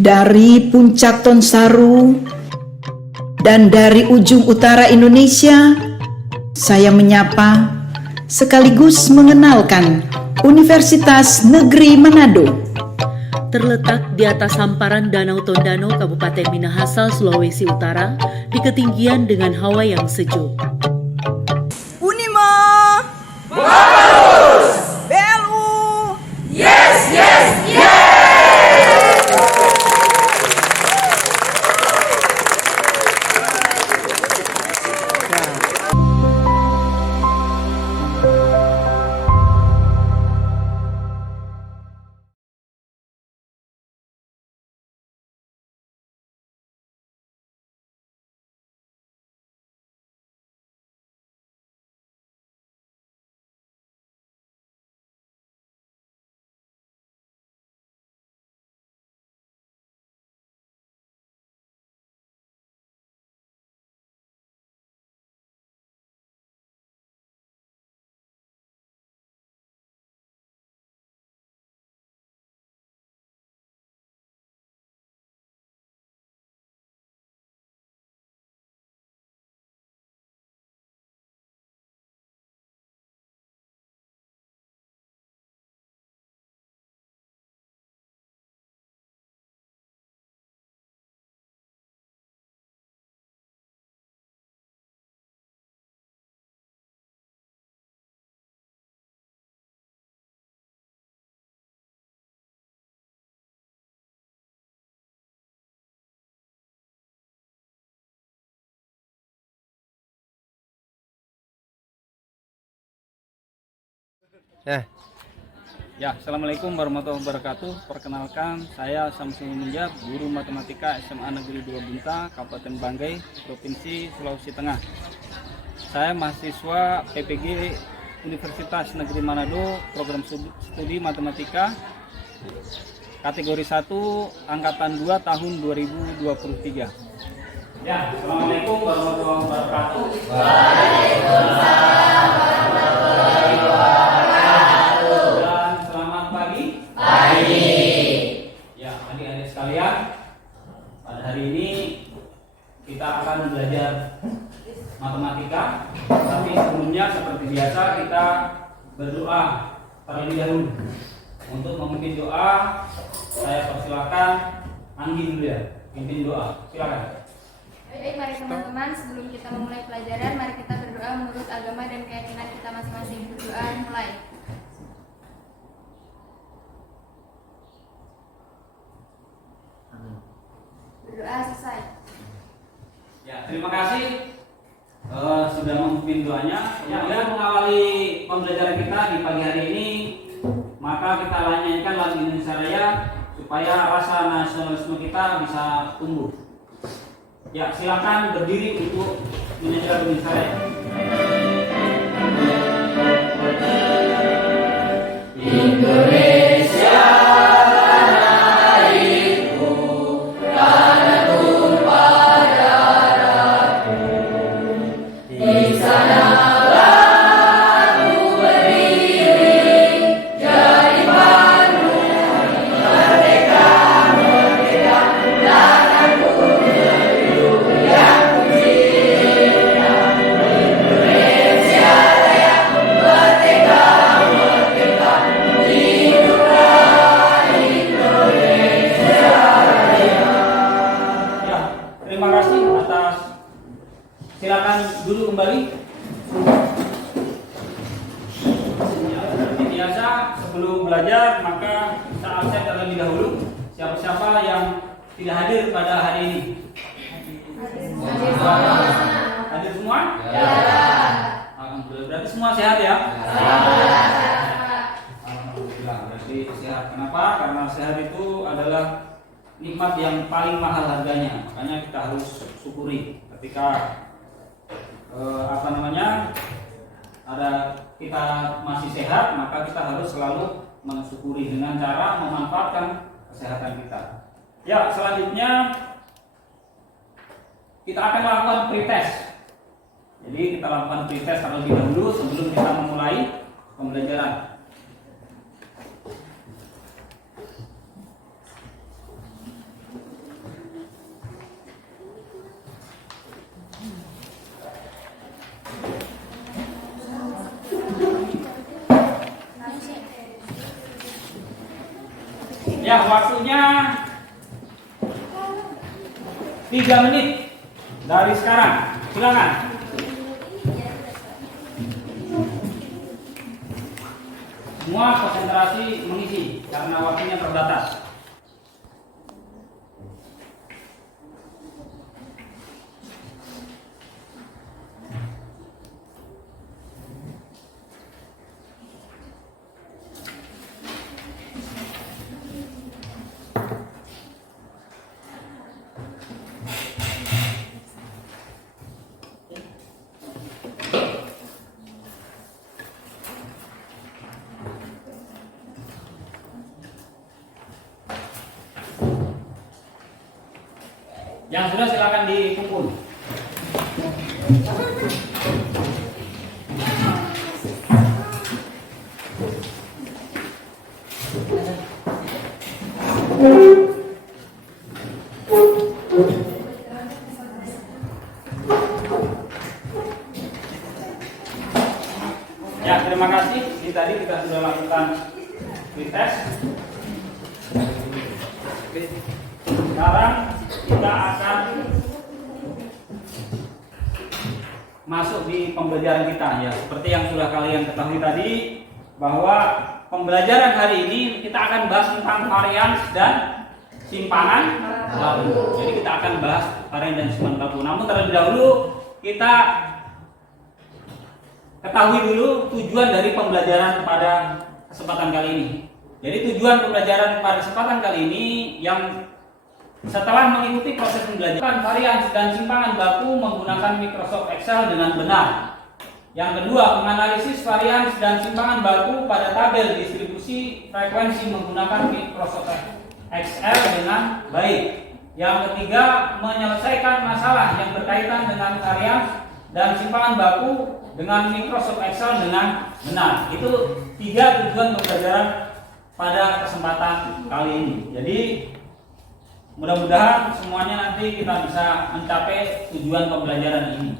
dari puncak Tonsaru dan dari ujung utara Indonesia, saya menyapa sekaligus mengenalkan Universitas Negeri Manado. Terletak di atas hamparan Danau Tondano, Kabupaten Minahasa, Sulawesi Utara, di ketinggian dengan hawa yang sejuk. Unima! Bagus! BLU! Yes, yes, yes! Ya, Assalamualaikum warahmatullahi wabarakatuh. Perkenalkan, saya Samsul Munjab, guru matematika SMA Negeri 2 Bunta, Kabupaten Banggai, Provinsi Sulawesi Tengah. Saya mahasiswa PPG Universitas Negeri Manado, program studi matematika, kategori 1, angkatan 2 tahun 2023. Ya, Assalamualaikum warahmatullahi wabarakatuh. Waalaikumsalam warahmatullahi wabarakatuh. Ya, adik-adik sekalian, pada hari ini kita akan belajar matematika. Tapi sebelumnya seperti biasa kita berdoa terlebih dahulu. Untuk memimpin doa, saya persilakan Anggi dulu ya, pimpin doa. Silakan. Baik, mari teman-teman, sebelum kita memulai pelajaran, mari kita berdoa menurut agama dan keyakinan kita masing-masing. Berdoa mulai. Berdoa selesai. Ya, terima kasih sudah memimpin doanya. Yang mengawali pembelajaran kita di pagi hari ini, maka kita nyanyikan lagu Indonesia Raya supaya rasa nasionalisme kita bisa tumbuh. Ya, silakan berdiri untuk menyanyikan lagu Indonesia Raya. Indonesia silakan duduk kembali. Ya, seperti biasa sebelum belajar maka kita absen terlebih dahulu. Siapa-siapa yang tidak hadir pada hari ini? Hadir semua? Ya. Alhamdulillah, berarti semua sehat ya? Alhamdulillah, berarti sehat. Kenapa? Karena sehat itu adalah nikmat yang paling mahal harganya. Makanya kita harus syukuri ketika ada kita masih sehat, maka kita harus selalu mensyukuri dengan cara memanfaatkan kesehatan kita. Ya, selanjutnya kita akan melakukan pretest. Jadi kita lakukan pretest terlebih dahulu sebelum kita memulai pembelajaran. Ya, waktunya 3 menit dari sekarang. Silakan. Semua konsentrasi mengisi karena waktunya terbatas. Yang sudah silakan dikumpul. Ya, terima kasih. Ini tadi kita sudah lakukan pretest. Sekarang kita akan masuk di pembelajaran kita ya. Seperti yang sudah kalian ketahui tadi, bahwa pembelajaran hari ini kita akan bahas tentang varians dan simpangan baku. Jadi kita akan bahas varian dan simpangan baku. Namun terlebih dahulu kita ketahui dulu tujuan dari pembelajaran pada kesempatan kali ini. Jadi tujuan pembelajaran pada kesempatan kali ini yang setelah mengikuti proses pembelajaran varians dan simpangan baku menggunakan Microsoft Excel dengan benar. Yang kedua, menganalisis varians dan simpangan baku pada tabel distribusi frekuensi menggunakan Microsoft Excel dengan baik. Yang ketiga, menyelesaikan masalah yang berkaitan dengan varians dan simpangan baku dengan Microsoft Excel dengan benar. Itu 3 tujuan pembelajaran pada kesempatan kali ini. Jadi mudah-mudahan semuanya nanti kita bisa mencapai tujuan pembelajaran ini.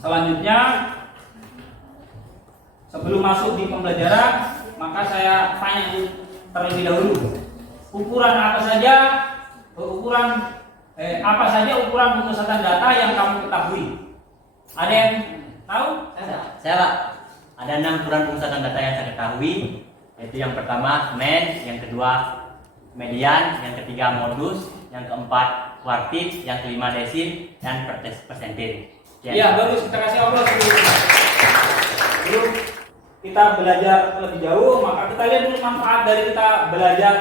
Selanjutnya, sebelum masuk di pembelajaran, maka saya tanya terlebih dahulu, ukuran apa saja ukuran pemusatan data yang kamu ketahui? Ada yang tahu? Saya Pak, ada 6 ukuran pemusatan data yang saya ketahui, yaitu yang pertama main, yang kedua median, yang ketiga modus, yang keempat kuartil, yang kelima desil, dan persentil. Iya, bagus, kita kasih obrol sebelum kita belajar lebih jauh, maka kita lihat dulu manfaat dari kita belajar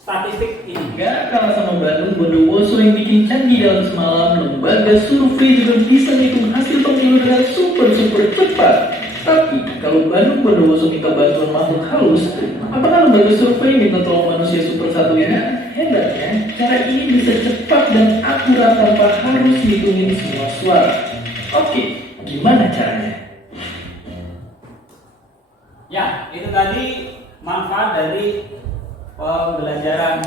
statistik ini. Gak kalah sama Bandung Bondowoso yang bikin canggih dalam semalam, lembaga survei juga bisa menghitung hasil pemilu dengan super cepat. Tapi kalau Bandung Bondowoso minta bantuan makhluk halus, apakah lembaga survei minta tolong manusia super satu ini? Hebatnya, cara ini bisa cepat dan akurat tanpa harus ngitungin semua suara. Oke, gimana caranya? Ya, itu tadi manfaat dari pembelajaran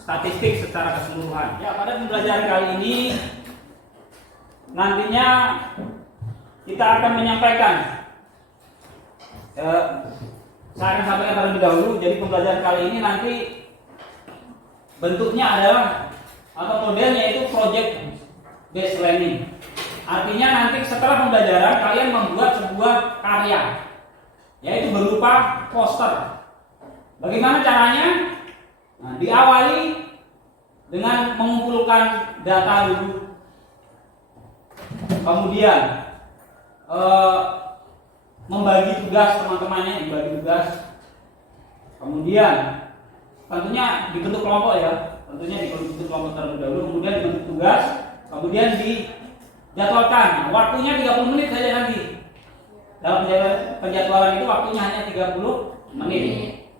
statistik secara keseluruhan. Ya, pada pembelajaran kali ini nantinya kita akan menyampaikan saya akan sampaikan terlebih dahulu. Jadi pembelajaran kali ini nanti bentuknya adalah atau modelnya itu project based learning. Artinya nanti setelah pembelajaran kalian membuat sebuah karya, yaitu berupa poster. Bagaimana caranya? Nah, diawali dengan mengumpulkan data dulu, kemudian membagi tugas teman-temannya, dibagi tugas, kemudian tentunya dibentuk kelompok ya, tentunya dibentuk kelompok terlebih dahulu, kemudian dibentuk tugas, kemudian dijadwalkan. Waktunya 30 menit saja nanti. Dalam penjadwalan itu waktunya hanya 30 menit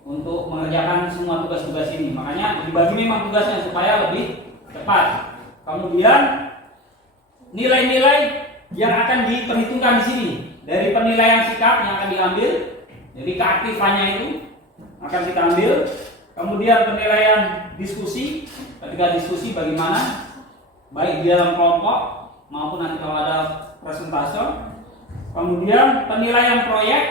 untuk mengerjakan semua tugas-tugas ini. Makanya dibagi memang tugasnya supaya lebih cepat. Kemudian nilai-nilai yang akan diperhitungkan di sini dari penilaian sikap yang akan diambil, jadi keaktifannya itu akan kita ambil. Kemudian penilaian diskusi, ketika diskusi bagaimana, baik di dalam kelompok maupun nanti kalau ada presentase. Kemudian penilaian proyek.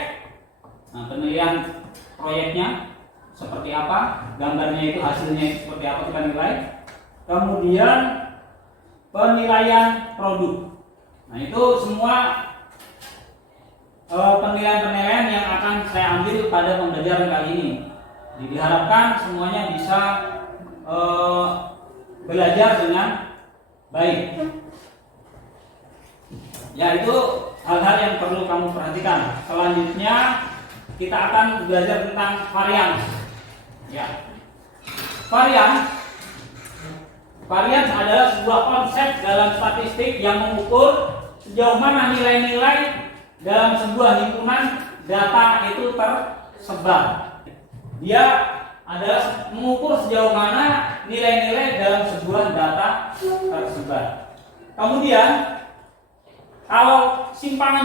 Nah, penilaian proyeknya seperti apa, gambarnya itu, hasilnya itu seperti apa kita nilai. Kemudian penilaian produk. Nah, itu semua penilaian-penilaian yang akan saya ambil pada pembelajaran kali ini. Jadi, diharapkan semuanya bisa belajar dengan baik. Ya, itu hal-hal yang perlu kamu perhatikan. Selanjutnya kita akan belajar tentang varians. Ya, varians adalah sebuah konsep dalam statistik yang mengukur sejauh mana nilai-nilai dalam sebuah himpunan data itu tersebar. Dia adalah mengukur sejauh mana nilai-nilai dalam sebuah data tersebar. Kemudian, kalau simpangan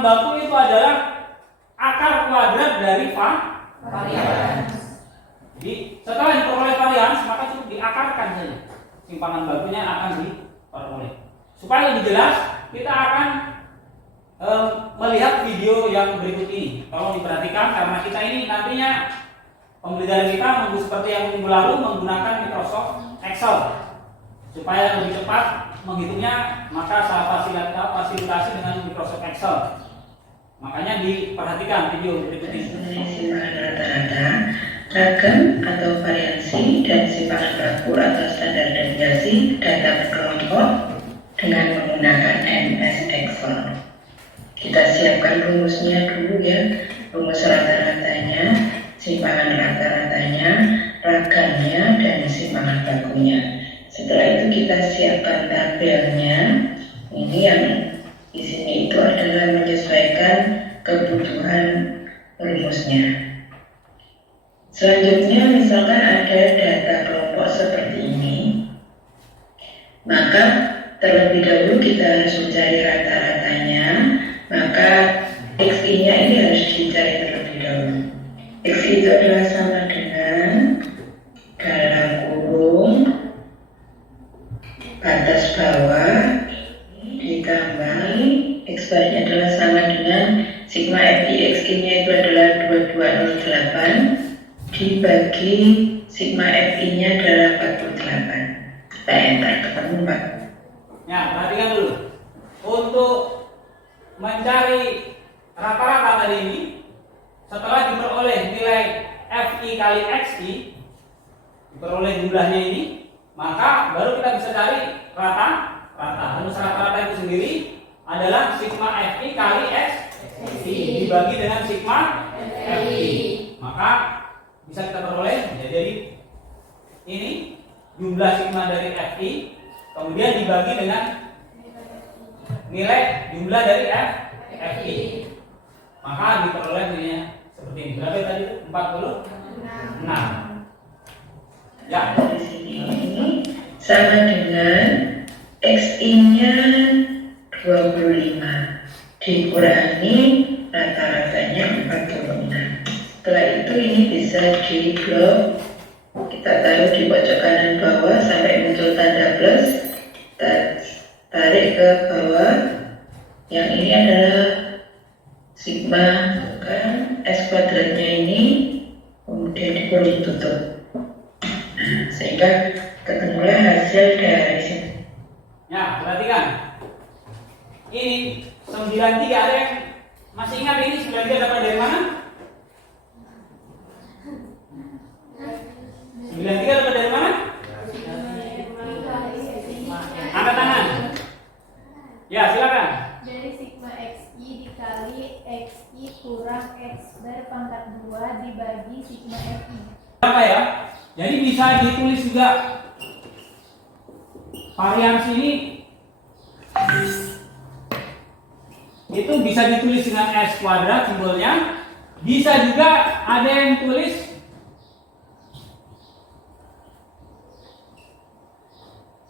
baku itu adalah akar kuadrat dari varians. Jadi, setelah diperoleh varians, maka cukup diakarkan saja. Simpangan bakunya akan diperoleh. Supaya lebih jelas, kita akan melihat video yang berikut ini. Tolong diperhatikan karena kita ini nantinya pembelajaran kita seperti yang minggu lalu menggunakan Microsoft Excel. Supaya lebih cepat menghitungnya, maka saya fasilitasi dengan Microsoft Excel. Makanya diperhatikan video berikut ini. Simpangan rata-rata, ragam atau variansi, dan simpangan baku atau standar deviasi data berkelompok dengan menggunakan MS Excel. Kita siapkan rumusnya dulu ya, rumus rata-ratanya, simpangan rata-ratanya, ragamnya, dan simpangan bakunya. Setelah itu kita siapkan tabelnya. Ini yang di sini itu adalah menyesuaikan kebutuhan rumusnya. Selanjutnya, misalkan ada data kelompok seperti ini, maka terlebih dahulu kita harus mencari rata-ratanya. Maka XI-nya ini harus dicari terlebih dahulu. XI itu adalah sama dengan dalam kurung batas bawah ditambah X-barnya adalah sama dengan sigma FI XI-nya itu adalah 2208 dibagi sigma FI-nya adalah 48. Kita enter, ketemu Pak. Ya, perhatikan dulu. Untuk mencari rata-rata tadi ini, setelah diperoleh nilai FI kali XI, diperoleh jumlahnya ini, maka baru kita bisa cari rata-rata. Rumus rata-rata itu sendiri adalah sigma FI kali XI dibagi dengan sigma FI. Maka bisa kita peroleh ya, jadi ini jumlah sigma dari FI kemudian dibagi dengan nilai jumlah dari FI. Maka diperoleh nilainya seperti ini. Berapa tadi? 46. Ya. Di sini sama dengan XI-nya 25 dikurangi rata-ratanya 46. Setelah itu ini bisa di blok, kita taruh di pojok kanan bawah sampai muncul tanda plus, kita tarik ke bawah. Yang ini adalah sigma kan S kuadratnya ini, kemudian dikurung tutup. Nah, sehingga ketemulah hasil dari sini. Ya, perhatikan. Ini 93, ada yang masih ingat ini 93 dapat dari mana? 93 dapat dari mana? Angkat tangan. Ya, silakan. Dari sigma XI dikali XI kurang X bar pangkat 2 dibagi sigma FI. Berapa ya? Jadi bisa ditulis juga variansi ini itu bisa ditulis dengan S kuadrat simbolnya. Bisa juga ada yang tulis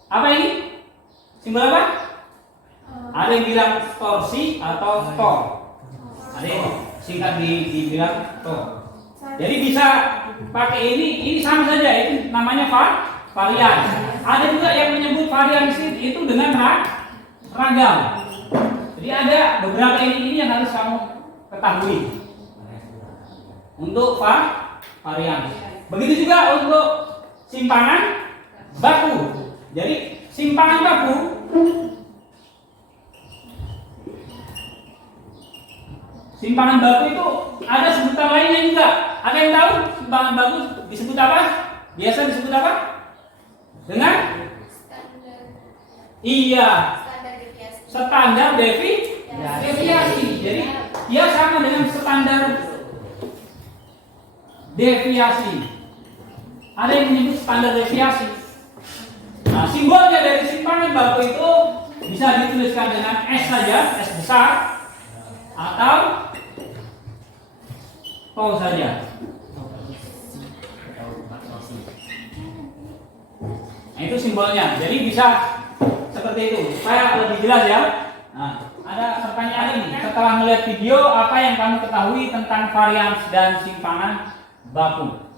apa ini? Simbol apa? Ada yang bilang torsi atau tor. Ada yang singkat dibilang tor. Jadi bisa pakai ini sama saja, itu namanya varian. Ada juga yang menyebut variansi itu dengan ragam. Jadi ada beberapa ini yang harus kamu ketahui untuk varian. Begitu juga untuk simpangan baku. Jadi simpangan baku itu ada sebutan lainnya juga. Ada yang tahu simpangan baku disebut apa? Biasa disebut apa? Dengan? Iya. Standar deviasi. Jadi dia sama dengan standar deviasi. Ada yang menyebut standar deviasi. Nah, simbolnya dari simpangan baku itu bisa dituliskan dengan S saja, S besar, atau T saja. Nah, itu simbolnya. Jadi bisa seperti itu. Supaya lebih jelas ya. Nah, ada pertanyaan ini. Setelah melihat video, apa yang kamu ketahui tentang varians dan simpangan baku?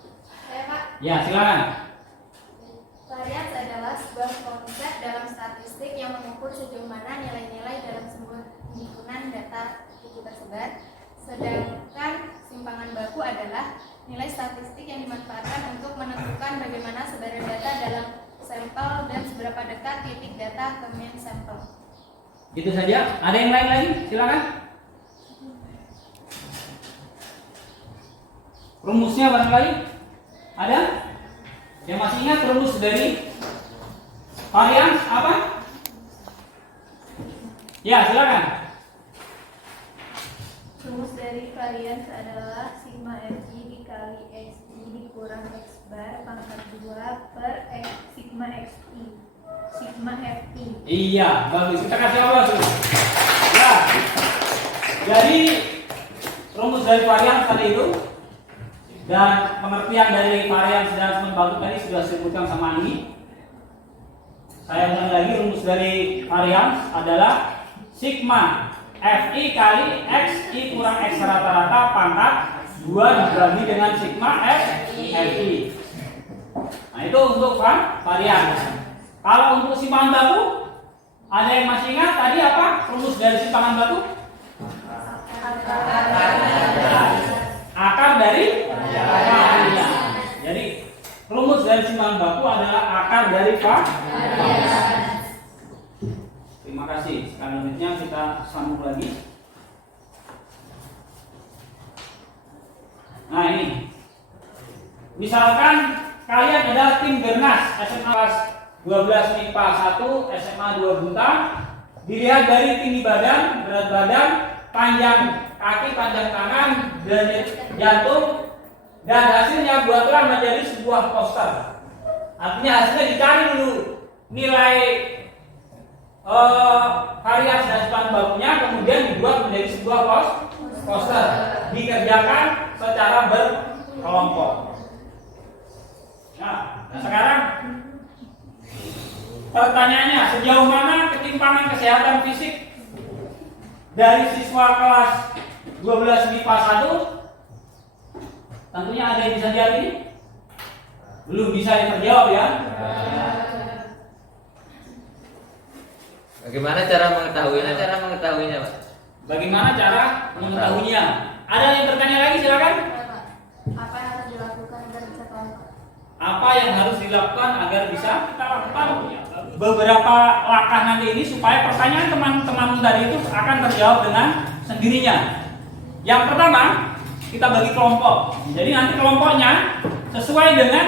Ya, silakan. Varians adalah sebuah konsep dalam statistik yang mengukur sejauh mana nilai-nilai dalam sebuah himpunan data itu tersebar. Sedangkan simpangan baku adalah nilai statistik yang dimanfaatkan untuk menentukan bagaimana sebaran data dalam sampel dan seberapa dekat titik data ke main sampel. Itu saja. Ada yang lain lagi? Silakan. Rumusnya barangkali ada? Yang masih ingat rumus dari varians apa? Ya, silakan. Rumus dari varians adalah sigma FI dikali XI dikurang X bar pangkat 2 per X sigma XI sigma FI. Iya, bagus. Kita kasih aplaus dulu. Ya. Jadi rumus dari varians tadi itu dan pengertian dari varians dan baku tadi sudah disebutkan sama ini. Saya ulangi lagi, rumus dari varians adalah sigma FI kali XI kurang X rata-rata pangkat 2 dibagi dengan sigma FI. Nah, itu untuk varians. Kalau untuk simpangan baku, ada yang masih ingat tadi apa rumus dari simpangan baku? Akar dari varians. Jadi rumus dari simpangan baku adalah akar dari varians. Terima kasih. Selanjutnya kita sambung lagi. Nah, ini. Misalkan kalian adalah tim Gernas SMA kelas 12 MIPA 1 SMA 2 Bunta. Dilihat dari tinggi badan, berat badan, panjang kaki, panjang tangan, derajat jantung, dan hasilnya buatlah menjadi sebuah poster. Artinya hasilnya dicari dulu nilai varians dan simpangan bakunya, kemudian dibuat menjadi sebuah poster. Dikerjakan secara berkelompok. Nah, sekarang pertanyaannya, sejauh mana ketimpangan kesehatan fisik dari siswa kelas 12 MIPA 1? Tentunya ada yang bisa jawab ini? Belum bisa terjawab ya? Bagaimana cara mengetahuinya, Pak? Bagaimana cara mengetahuinya? Ada yang bertanya lagi, silakan. Apa yang harus dilakukan agar bisa kelompok? Apa yang harus dilakukan agar bisa kita lakukan? Beberapa langkah nanti ini supaya pertanyaan teman-teman tadi itu akan terjawab dengan sendirinya. Yang pertama, kita bagi kelompok. Jadi nanti kelompoknya sesuai dengan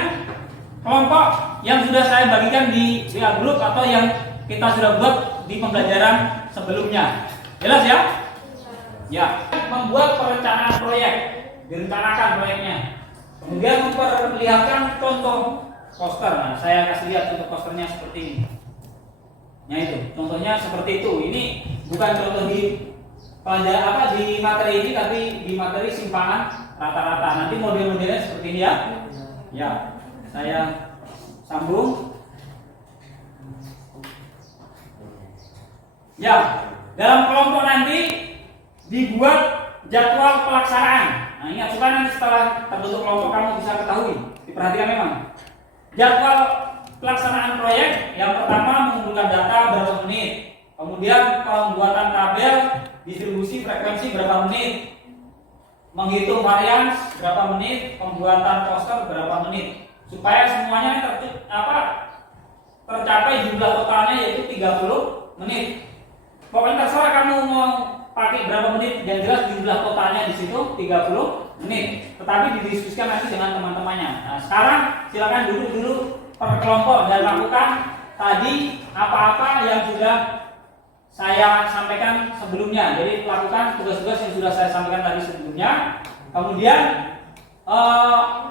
kelompok yang sudah saya bagikan di WA group atau yang kita sudah buat di pembelajaran sebelumnya. Jelas ya? Ya. Membuat perencanaan proyek, direncanakan proyeknya. Kemudian memperlihatkan contoh poster. Nah, saya kasih lihat contoh posternya seperti ini. Ya itu, contohnya seperti itu. Ini bukan contoh di pelajaran di materi ini, tapi di materi simpangan rata-rata. Nanti model-modelnya seperti ini ya. Ya, saya sambung. Ya, dalam kelompok nanti dibuat jadwal pelaksanaan. Nah, ingat supaya nanti setelah terbentuk kelompok kamu bisa ketahui. Diperhatikan memang. Jadwal pelaksanaan proyek yang pertama mengumpulkan data berapa menit. Kemudian pembuatan tabel, distribusi frekuensi berapa menit, menghitung varians berapa menit, pembuatan poster berapa menit, supaya semuanya tercapai jumlah totalnya yaitu 30 menit. Pokoknya terserah kamu mau pakai berapa menit, yang jelas jumlah totalnya di situ 30 menit. Tetapi didiskusikan nanti dengan teman-temannya. Nah, sekarang silakan duduk dulu per kelompok dan lakukan tadi apa-apa yang sudah saya sampaikan sebelumnya. Jadi lakukan tugas-tugas yang sudah saya sampaikan tadi sebelumnya. Kemudian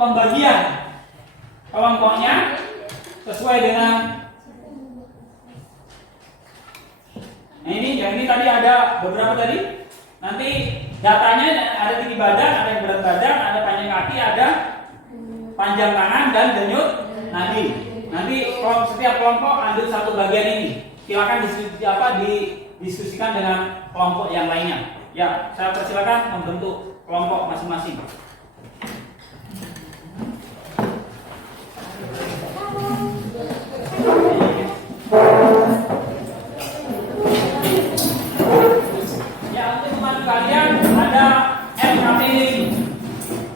pembagian kelompoknya sesuai dengan ini tadi ada beberapa tadi. Nanti datanya ada tinggi badan, ada yang berat badan, ada panjang kaki, ada panjang tangan dan denyut nadi. Nanti setiap kelompok ambil satu bagian ini. Silakan didiskusikan dengan kelompok yang lainnya. Ya, saya persilakan membentuk kelompok masing-masing. Ya, untuk memandu kalian ada LKPD.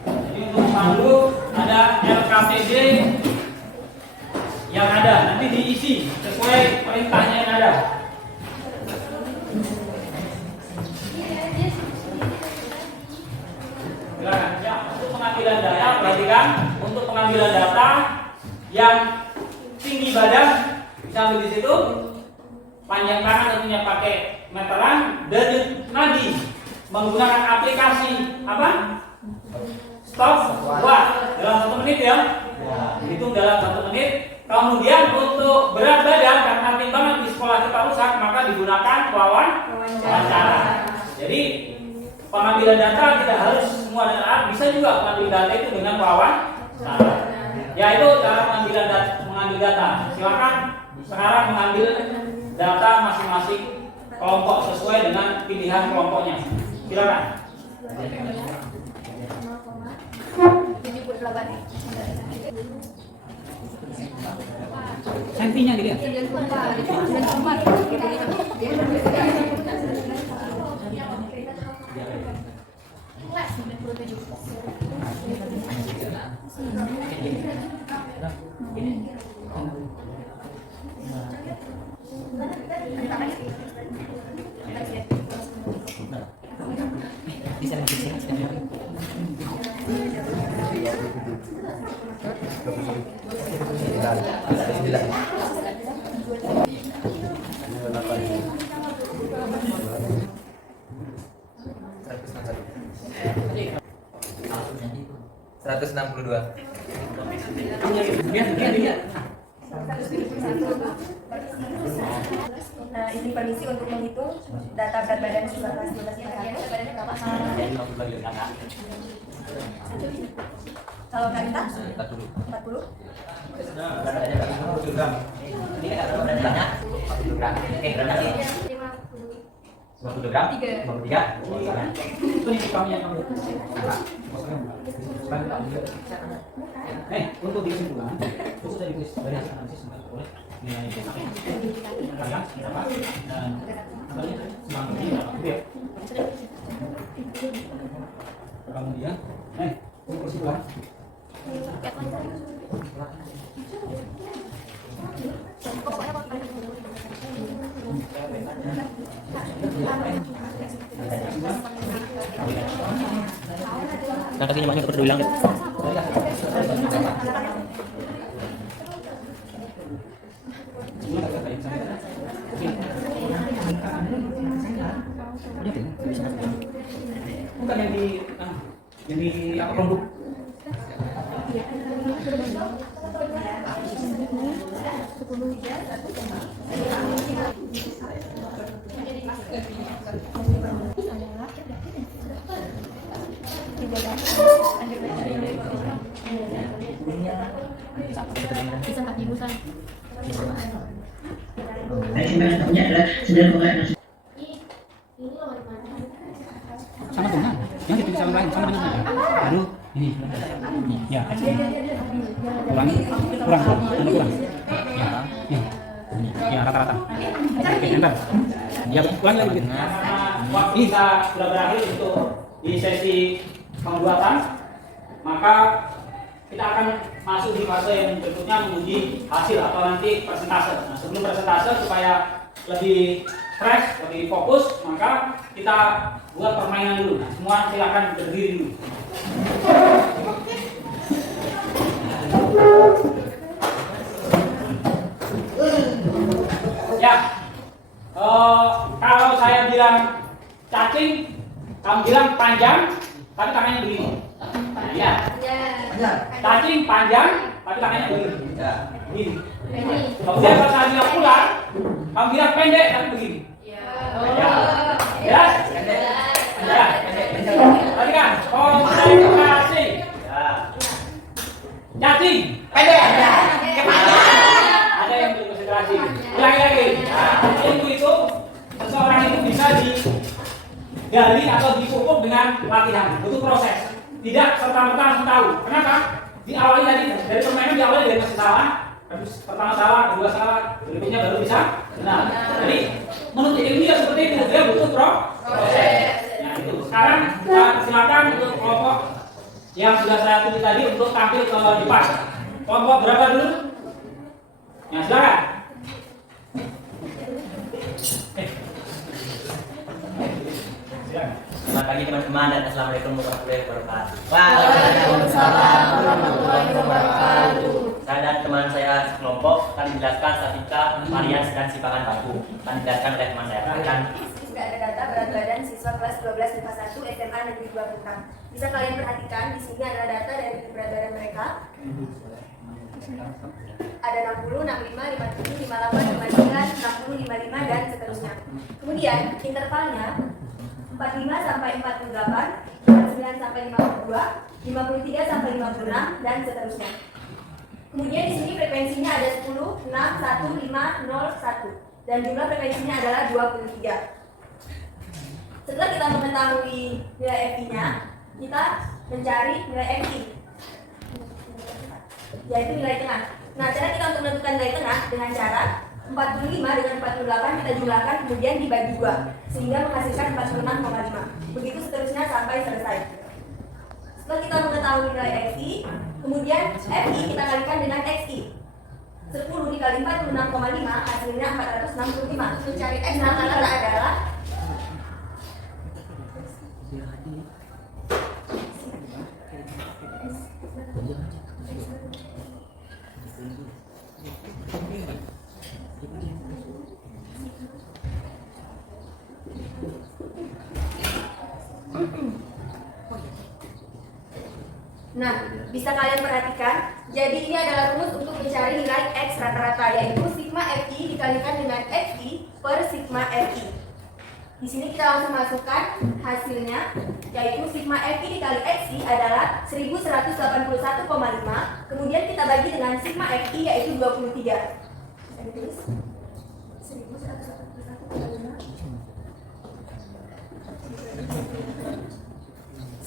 Jadi untuk memandu ada LKPD yang ada, nanti diisi sesuai perintahnya yang ada. Silakan. Ya, untuk pengambilan data, perhatikan untuk pengambilan data yang tinggi badan bisa ambil di situ, panjang tangan tentunya pakai meteran, denyut nadi menggunakan aplikasi apa? Stopwatch dalam 1 menit ya. Hitung dalam 1 menit. Kemudian untuk berat badan karena timbangan di sekolah kita rusak, maka digunakan wawancara. Jadi pengambilan data tidak harus semua data, bisa juga mengambil data itu dengan wawancara. Ya, itu cara mengambil data. Silakan sekarang mengambil data masing-masing kelompok sesuai dengan pilihan kelompoknya. Silakan. Sentinya gitu ya. Izin permisi untuk menghitung data berat badan siswa kelas 12 yang kalau Karita 40. Untuk disimpulan, itu sudah ditulis dari hasil analisis oleh nilai kalian berapa dan semangatnya berapa. Kemudian, untuk kesimpulan. Nah, kakinya maknya perlu hilang. Bukan yang di apa produk. Punya adalah 9,6. Sama dengan yang ditulis sama lain sama dengan aduh ini ya ulangi kurang ya ini ya rata rata-rata. Oke, enter. Ya, ulangi lagi. Waktu kita sudah berakhir untuk di sesi pembuatan, maka kita akan masuk di fase yang berikutnya menguji hasil atau nanti persentase. Nah, sebelum persentase supaya lebih fresh, lebih fokus, maka kita buat permainan dulu. Nah, semua silakan berdiri dulu. Ya, kalau saya bilang cacing, kamu bilang panjang, tapi tangannya begini. Ya. Cacing panjang, tapi tangannya begini. Begini. Kemudian kalau saya bilang ular, kamu bilang pendek, tapi begini. Ya. Jelas? Ya. Tadi kan, konsentrasi. Cacing pendek. Ada yang belum konsentrasi. Ulangi lagi. Ilmu itu seseorang itu bisa digali atau dipupuk dengan latihan. Butuh proses. Tidak serta-merta langsung tahu. Kenapa? Diawali tadi dari permainan diawali dari masih salah, terus pertama salah, kedua salah, berikutnya baru bisa benar. Jadi menuntut ilmiah seperti itu dia butuh proses. Nah itu. Sekarang kita persilakan untuk kelompok yang sudah saya tulis tadi untuk tampil ke depan. Kelompok berapa dulu? Ya silakan. Selamat pagi teman-teman dan assalamualaikum warahmatullahi wabarakatuh. Waalaikumsalam warahmatullahi wabarakatuh. Saya dan teman saya sekelompok akan menjelaskan statistika, varians dan simpanan baku. Akan dijelaskan oleh teman saya. Sudah ada data berat badan siswa kelas 12 IPA 1 SMA Negeri 2 Bintang. Bisa kalian perhatikan di sini adalah data dari berat badan mereka. Ada 60, 65, 57, 58, 59, 60, 55 dan seterusnya. Kemudian intervalnya 45 sampai 48, 49 sampai 52, 53 sampai 56 dan seterusnya. Kemudian di sini frekuensinya ada 10, 6, 1, 5, 0, 1 dan jumlah frekuensinya adalah 23. Setelah kita mengetahui nilai FI-nya, kita mencari nilai FI, yaitu nilai tengah. Nah, cara kita untuk menentukan nilai tengah dengan cara 45 dengan 48 kita jumlahkan kemudian dibagi 2 sehingga menghasilkan 46,5. Begitu seterusnya sampai selesai. Setelah kita mengetahui nilai FI, kemudian FI kita kalikan dengan XI. 10 dikali 46,5 hasilnya 465. Mencari X rata-rata adalah Nah, bisa kalian perhatikan, jadi ini adalah rumus untuk mencari nilai X rata-rata, yaitu sigma FI dikalikan dengan XI per sigma FI. Di sini kita langsung masukkan hasilnya, yaitu sigma FI dikali XI adalah 1181,5, kemudian kita bagi dengan sigma FI yaitu 23. Bisa ditulis?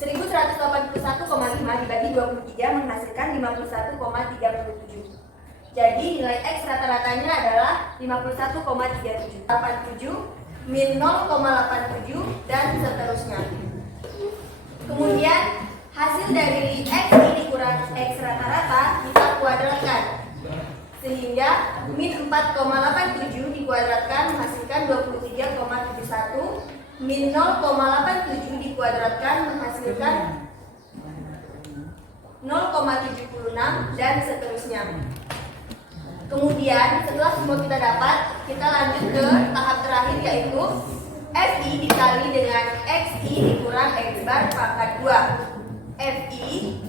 1181,5 dibagi 23 menghasilkan 51,37. Jadi nilai X rata-ratanya adalah 51,37. 87 min 0,87 dan seterusnya. Kemudian hasil dari X ini kurang X rata-rata kita kuadratkan sehingga min 4,87 dikuadratkan menghasilkan 23,71, min 0,87 dikuadratkan menghasilkan 0,76 dan seterusnya. Kemudian setelah semua kita dapat, kita lanjut ke tahap terakhir yaitu FI dikali dengan XI dikurang X bar pangkat 2. FI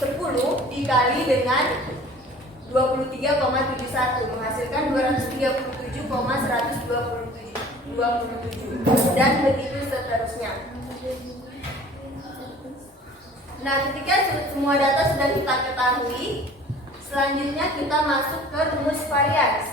10 dikali dengan 23,71 menghasilkan 237,127 dan begitu seterusnya. Nah, ketika semua data sudah kita ketahui, selanjutnya kita masuk ke rumus varians.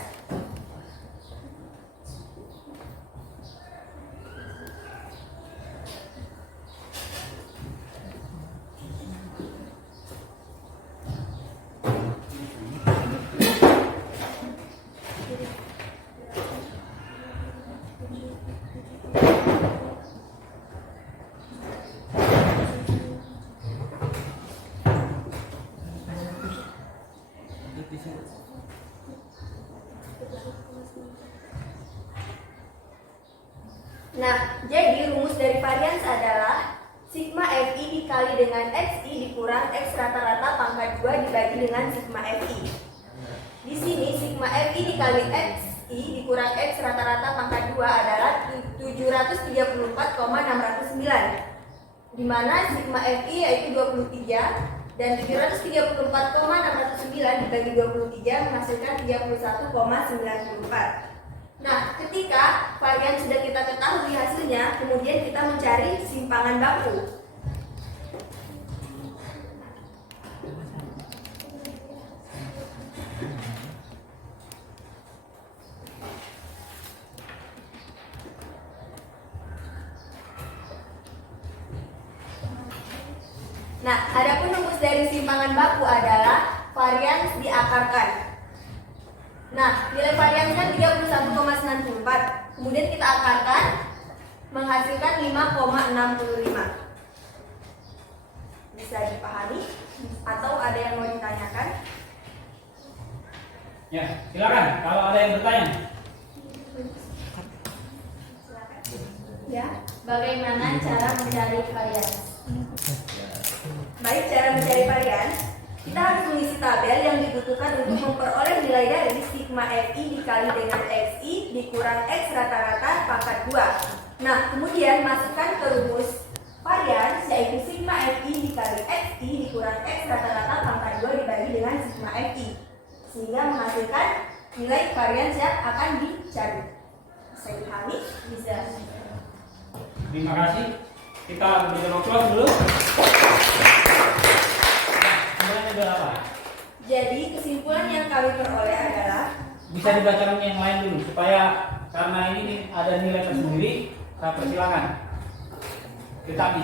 Nah, jadi rumus dari varians adalah sigma FI dikali dengan XI dikurang X rata-rata pangkat 2 dibagi dengan sigma FI. Di sini sigma FI dikali XI dikurang X rata-rata pangkat 2 adalah 734,609, di mana sigma FI yaitu 23 dan 734,609 dibagi 23 menghasilkan 31,94. Nah, ketika varian sudah kita ketahui hasilnya, kemudian kita mencari simpangan baku. Nah, adapun rumus dari simpangan baku adalah varians diakarkan. Nah, nilai varians kan 31,94. Kemudian kita akarkan menghasilkan 5,65. Bisa dipahami atau ada yang mau ditanyakan? Ya, silakan kalau ada yang bertanya. Ya, bagaimana cara mencari varians? Baik, cara mencari varians, kita harus mengisi tabel yang dibutuhkan untuk memperoleh nilai dari sigma FI dikali dengan XI dikurang X rata-rata pangkat 2. Nah, kemudian masukkan ke rumus varians yaitu sigma FI dikali XI dikurang X rata-rata pangkat 2 dibagi dengan sigma FI, sehingga menghasilkan nilai varians yang akan dicari. Bisa dipahami? Bisa. Terima kasih. Kita berikan aplaus dulu. Jadi kesimpulan yang kami peroleh adalah, Bisa dibacakan yang lain dulu supaya karena ini ada nilai tersendiri. Saya persilakan. Tetapi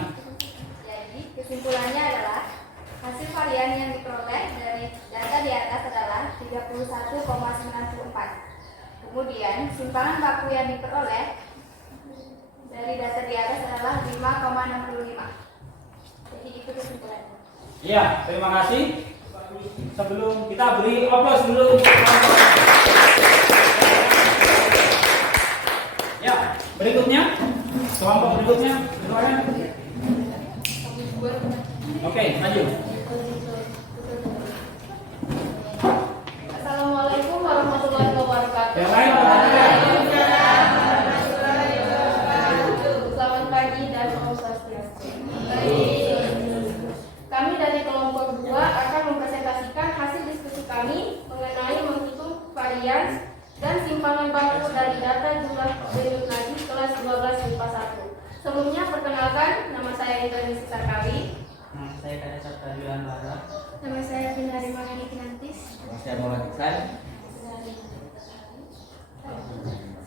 jadi kesimpulannya adalah hasil varian yang diperoleh dari data di atas adalah 31,94. Kemudian simpangan baku yang diperoleh dari data di atas adalah 5,65. Jadi itu kesimpulannya. iya, terima kasih. Sebelum kita beri aplaus dulu. Ya, berikutnya kelompok berikutnya, silakan. Oke, maju. Assalamualaikum warahmatullahi wabarakatuh. Selamat pagi dan Om Swastiastu. Kami dari kelompok 2 akan mempresentasikan hasil diskusi kami mengenai menghitung varians dan simpangan baku dari data jumlah denyut nadi kelas 12 IPA 1. Sebelumnya perkenalkan, nama saya Indrani Sarkawi. Saya Kada Sabta Julian Lara. Nama saya Binari Mangani Kinantis. Saya Muhammad Iksan.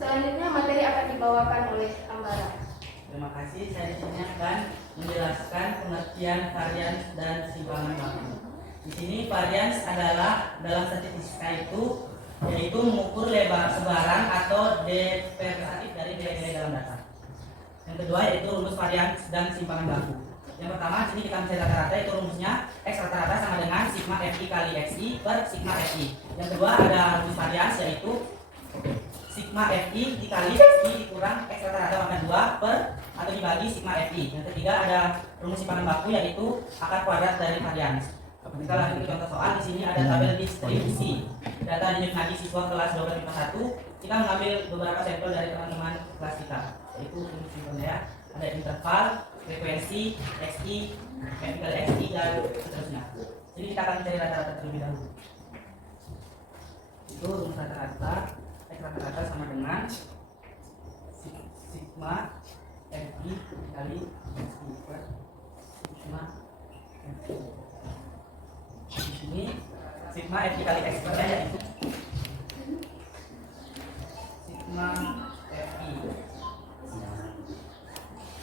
Selanjutnya materi akan dibawakan oleh Ambara. Terima kasih. Saya di sini akan menjelaskan pengertian varians dan simpangan baku. Di sini varians adalah dalam statistika itu yaitu mengukur lebar sebaran atau representatif dari nilai-nilai dalam data. Yang kedua yaitu rumus varians dan simpangan baku. Yang pertama sini kita mencari rata-rata, itu rumusnya X rata-rata sama dengan sigma FI kali XI per sigma FI. Yang kedua ada rumus varians yaitu sigma FI dikali XI dikurang X rata-rata pangkat 2 per atau dibagi sigma FI. Yang ketiga ada rumus simpangan baku yaitu akar kuadrat dari varians. Kita lanjut ke contoh soal. Di sini ada tabel distribusi data denyut nadi siswa kelas 12 IPA 1. Kita mengambil beberapa sampel dari teman-teman kelas kita, yaitu ya, ada interval, frekuensi, XI, vertikal XI dan seterusnya. Jadi kita akan mencari rata-rata terlebih dahulu. Itu rumus rata-rata, X rata-rata sama dengan sigma FI kali XI per sigma FI. Di sini sigma FI kali X per yaitu sigma FI.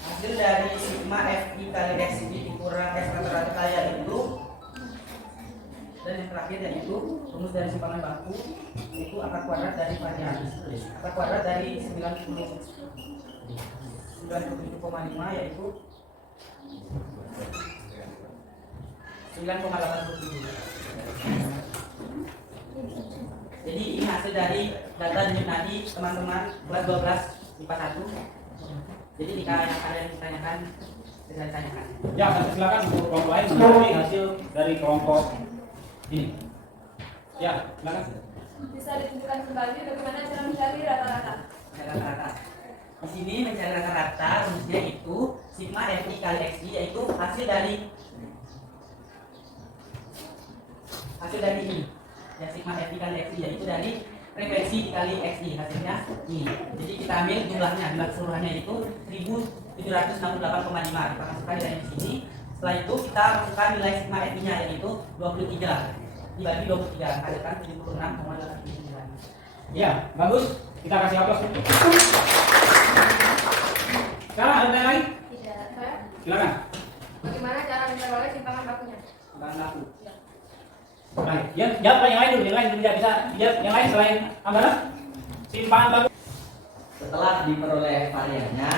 Hasil dari sigma FI kali XI dikurang X rata-rata yaitu, dan yang terakhir yaitu rumus dari simpangan baku itu akar kuadrat dari varians. Akar kuadrat dari 97,5 yaitu 9,87. Jadi ini hasil dari data denyut nadi teman-teman kelas 12 IPA 1 Jadi jika ada yang ditanyakan, bisa ditanyakan. Ya, silakan untuk kelompok lain mengenai hasil dari kelompok ini. Ya, silakan. Bisa ditunjukkan kembali bagaimana cara mencari rata-rata. Rata-rata. Di sini mencari rata-rata rumusnya itu sigma FI kali XI, yaitu hasil dari ini. Ya, sigma FI kali XI yaitu dari frekuensi dikali XI, hasilnya ini. Jadi kita ambil jumlah keseluruhannya itu 1768,5. Kita masukkan di sini. Setelah itu kita masukkan nilai sigma FI nya yaitu 23 dibagi 23, hasilkan 76,89. Ya, bagus. Kita kasih aplaus. Sekarang ada yang lain? Tidak. Silakan. Bagaimana cara memperoleh simpangan bakunya? Bahan baku. Baik, ya, jawab yang lain dulu, yang lain tidak bisa jawab yang lain selain Ambaran. Simpangan baku. Setelah diperoleh variannya,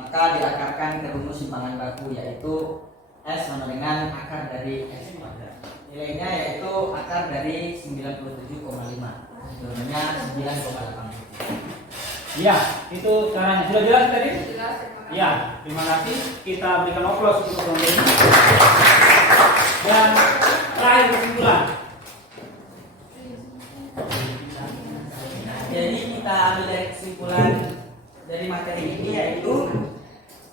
maka diakarkan ke rumus simpangan baku, yaitu S sama dengan akar dari S kuadrat. Nilainya yaitu akar dari 97,5. Nilainya 9,8. Ya, itu caranya. Sudah jelas tadi? Jelas. Ya, terima kasih. Kita berikan aplaus untuk kelompok ini. Dan terakhir kesimpulan. Jadi kita ambil dari kesimpulan dari materi ini yaitu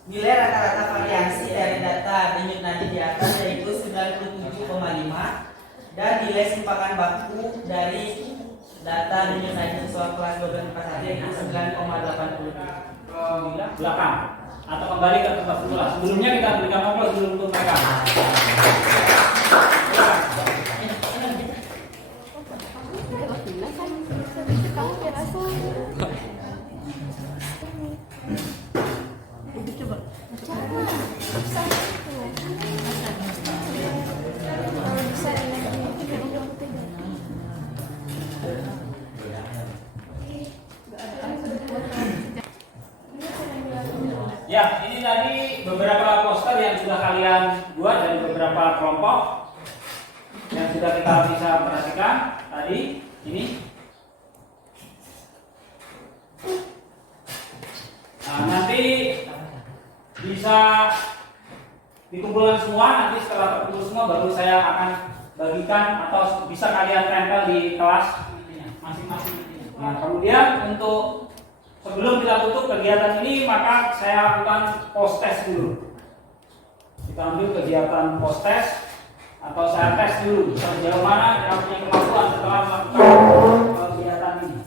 nilai rata-rata variasi dari data denyut nadi di atas yaitu 97,5 dan nilai simpangan baku dari data denyut nadi siswa kelas 12 yaitu 9,80 atau kembali ke tempat semula. Sebelumnya kita berikan aplaus dulu untuk mereka. Ya, ini tadi beberapa poster yang sudah kalian buat dari beberapa kelompok yang sudah kita bisa perhatikan tadi. Ini. Nah, nanti bisa dikumpulkan semua. Nanti setelah terkumpul semua, baru saya akan bagikan atau bisa kalian tempel di kelas masing-masing. Nah, kemudian untuk sebelum kita tutup kegiatan ini, maka saya lakukan post test dulu. Kita ambil kegiatan post test atau saya tes dulu sejauh mana yang punya kemampuan setelah melakukan kegiatan ini.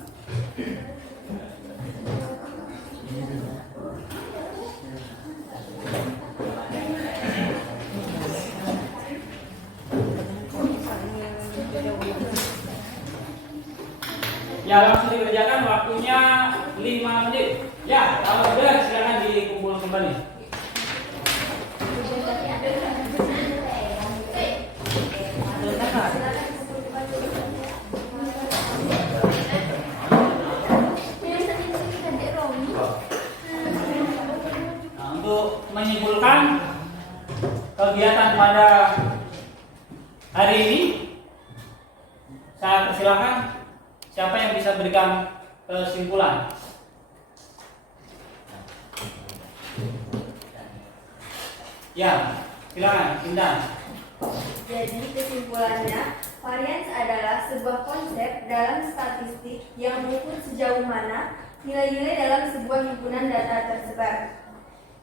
Ya, langsung dikerjakan, waktunya 5 menit. Ya, kalau sudah silakan dikumpul kembali. Nah, untuk menyimpulkan kegiatan pada hari ini, saya persilahkan. Siapa yang bisa berikan kesimpulan? Ya, silakan, Indah. Jadi kesimpulannya, varians adalah sebuah konsep dalam statistik yang mengukur sejauh mana nilai-nilai dalam sebuah himpunan data tersebar.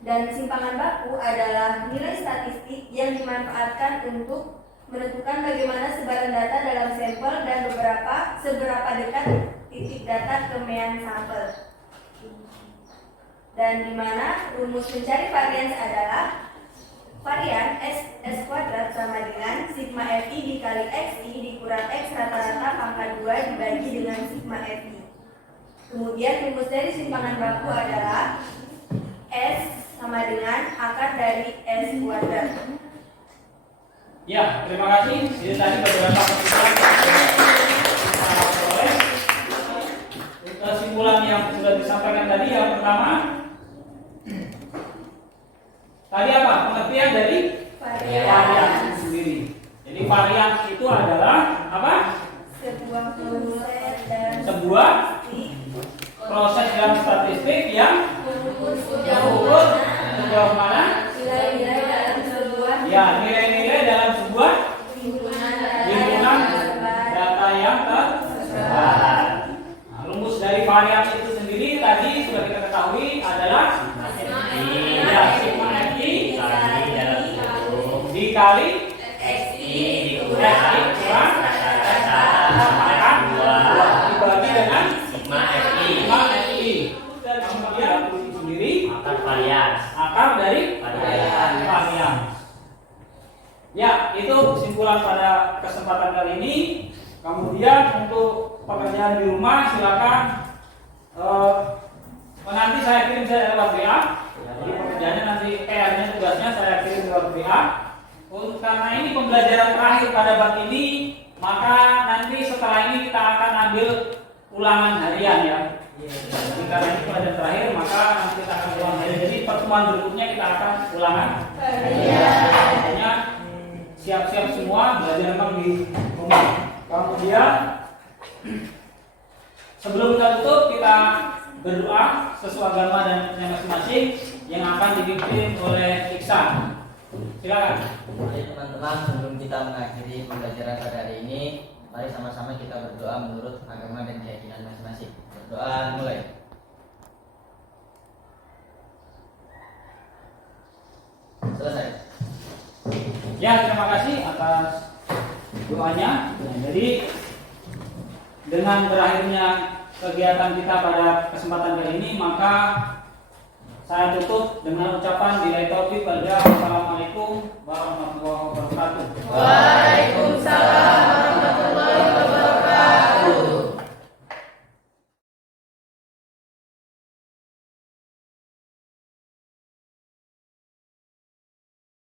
Dan simpangan baku adalah nilai statistik yang dimanfaatkan untuk menentukan bagaimana sebaran data dalam sampel dan seberapa dekat titik data ke mean sampel. Dan di mana rumus mencari varians adalah varian S kuadrat sama dengan sigma FI dikali XI dikurang X rata-rata pangkat 2 dibagi dengan sigma FI. Kemudian rumus dari simpangan baku adalah S sama dengan akar dari S kuadrat. Ya, terima kasih. Ini tadi beberapa kesimpulan kesimpulan yang sudah disampaikan tadi. Yang pertama, tadi apa? Pengertian dari varian itu sendiri. Jadi varian itu adalah apa? Sebuah proses dalam statistik yang sejauh mana? Nilai-nilai dalam sebuah Ya, nilai-nilai dalam sebuah himpunan data yang tersebar. Nah, rumus dari varian itu sendiri tadi sudah kita ketahui adalah ya, sigma FI dikali XI kurang dibagi dengan sigma FI sigma FI. Dan kemudian sendiri akar varians. akar dari varian. Ya, itu kesimpulan pada kesempatan kali ini. Kemudian untuk pekerjaan di rumah silakan nanti saya kirim saya lewat WA. Jadi pekerjaannya nanti PR-nya tugasnya saya kirim lewat WA. Karena ini pembelajaran terakhir pada bab ini, maka nanti setelah ini kita akan ambil ulangan harian ya. Jadi karena ini pelajaran terakhir, maka nanti kita akan ulangan harian. Jadi pertemuan berikutnya kita akan ulangan harian. Siap-siap semua belajar memang di rumah. Kemudian sebelum kita tutup, kita berdoa sesuai agama dan masing-masing yang akan dipimpin oleh Iksan. Silakan. Mari teman-teman, sebelum kita mengakhiri pembelajaran pada hari ini, mari sama-sama kita berdoa menurut agama dan keyakinan masing-masing. Berdoa mulai. Selesai. Ya, terima kasih atas doanya. Nah, jadi dengan berakhirnya kegiatan kita pada kesempatan kali ini, maka saya tutup dengan ucapan billahi taufiq wal hidayah.